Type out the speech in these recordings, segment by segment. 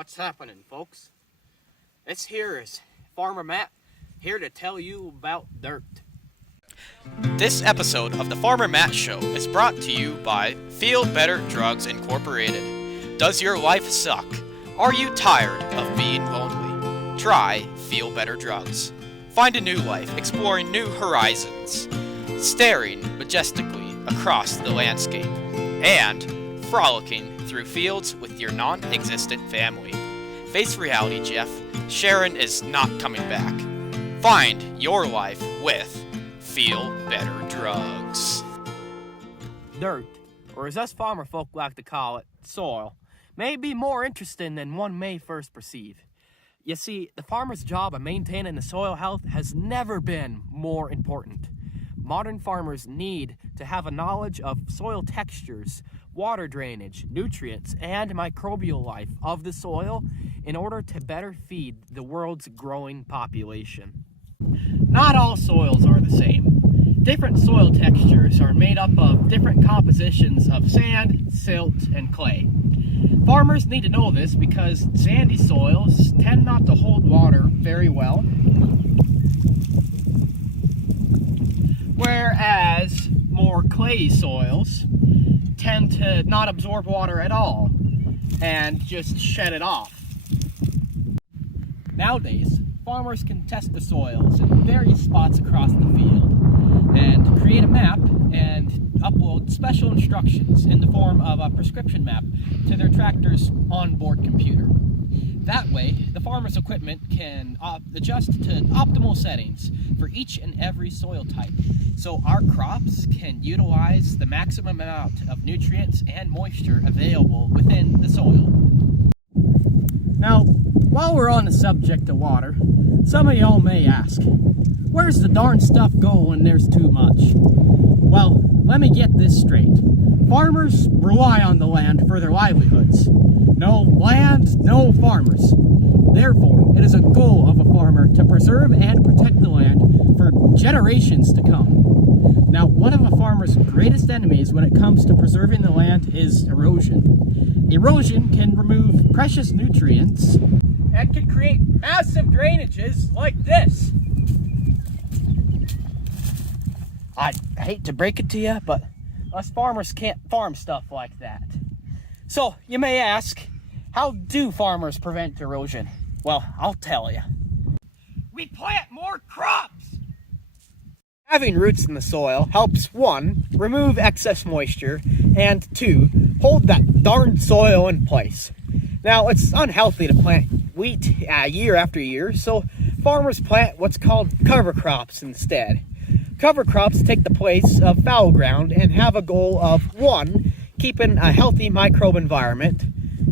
What's happening, folks? This here is Farmer Matt, here to tell you about dirt. This episode of the Farmer Matt Show is brought to you by Feel Better Drugs Incorporated. Does your life suck? Are you tired of being lonely? Try Feel Better Drugs. Find a new life exploring new horizons, staring majestically across the landscape, and frolicking through fields with your non-existent family. Face reality, Jeff. Sharon is not coming back. Find your life with Feel Better Drugs. Dirt, or as us farmer folk like to call it, soil, may be more interesting than one may first perceive. You see, the farmer's job of maintaining the soil health has never been more important. Modern farmers need to have a knowledge of soil textures, water drainage, nutrients, and microbial life of the soil in order to better feed the world's growing population. Not all soils are the same. Different soil textures are made up of different compositions of sand, silt, and clay. Farmers need to know this because sandy soils tend not to hold water very well, whereas more clay soils tend to not absorb water at all and just shed it off. Nowadays, farmers can test the soils in various spots across the field and create a map and upload special instructions in the form of a prescription map to their tractor's onboard computer. That way, the farmer's equipment can adjust to optimal settings for each and every soil type, so our crops can utilize the maximum amount of nutrients and moisture available within the soil. Now, while we're on the subject of water, some of y'all may ask, where's the darn stuff go when there's too much? Well, let me get this straight. Farmers rely on the land for their livelihoods. No land, no farmers. Therefore, it is a goal of a farmer to preserve and protect the land for generations to come. Now, one of a farmer's greatest enemies when it comes to preserving the land is erosion. Erosion can remove precious nutrients and can create massive drainages like this. I hate to break it to you, but us farmers can't farm stuff like that. So, you may ask, how do farmers prevent erosion? Well, I'll tell you. We plant more crops! Having roots in the soil helps, 1, remove excess moisture, and 2, hold that darn soil in place. Now, it's unhealthy to plant wheat year after year, so farmers plant what's called cover crops instead. Cover crops take the place of fallow ground and have a goal of 1, keeping a healthy microbe environment,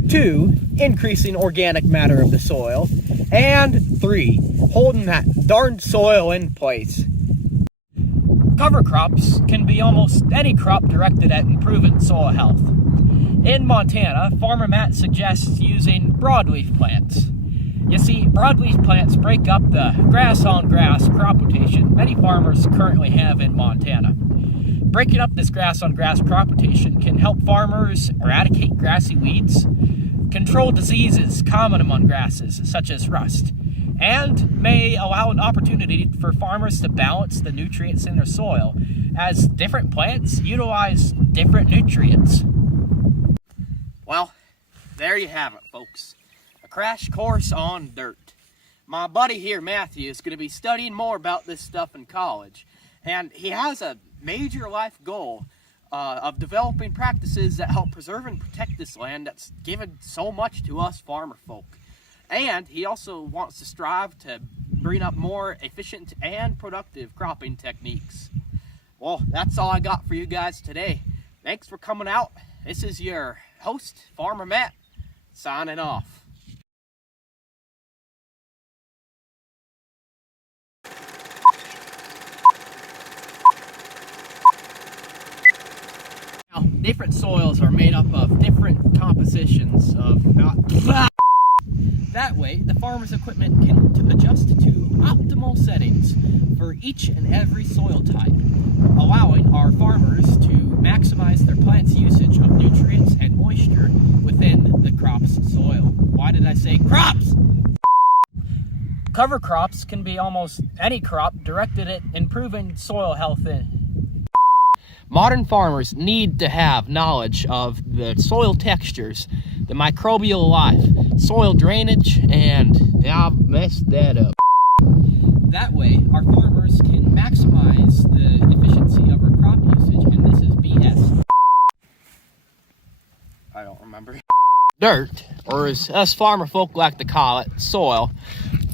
2, increasing organic matter of the soil, and 3, holding that darn soil in place. Cover crops can be almost any crop directed at improving soil health. In Montana, Farmer Matt suggests using broadleaf plants. You see, broadleaf plants break up the grass-on-grass crop rotation many farmers currently have in Montana. Breaking up this grass-on-grass crop rotation can help farmers eradicate grassy weeds, control diseases common among grasses, such as rust, and may allow an opportunity for farmers to balance the nutrients in their soil, as different plants utilize different nutrients. Well, there you have it, folks. A crash course on dirt. My buddy here, Matthew, is going to be studying more about this stuff in college, and he has a major life goal of developing practices that help preserve and protect this land that's given so much to us farmer folk. And he also wants to strive to bring up more efficient and productive cropping techniques. Well, that's all I got for you guys today. Thanks for coming out. This is your host, Farmer Matt, signing off. Now, different soils are made up of different compositions of That way, the farmer's equipment can adjust to optimal settings for each and every soil type, allowing our farmers to maximize their plants' usage of nutrients and moisture within the crop's soil. Why did I say crops? Cover crops can be almost any crop directed at improving soil health. Modern farmers need to have knowledge of the soil textures, the microbial life, soil drainage, and I messed that up. That way, our farmers can maximize the efficiency of our crop usage, and this is BS. I don't remember. Dirt, or as us farmer folk like to call it, soil,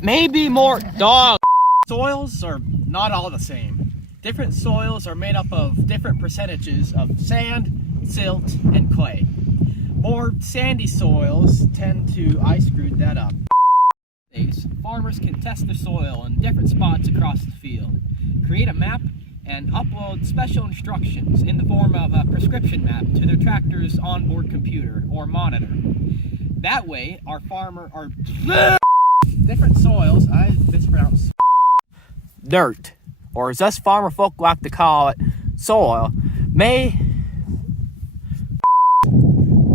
may be more dog. Soils are not all the same. Different soils are made up of different percentages of sand, silt, and clay. More sandy soils tend to ice screw that up. Farmers can test their soil in different spots across the field, create a map, and upload special instructions in the form of a prescription map to their tractor's onboard computer or monitor. That way, our different soils, I mispronounced dirt, or as us farmer folk like to call it, soil, may.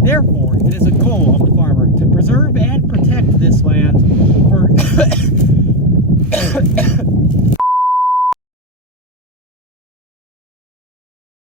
Therefore, it is a goal of the farmer to preserve and protect this land for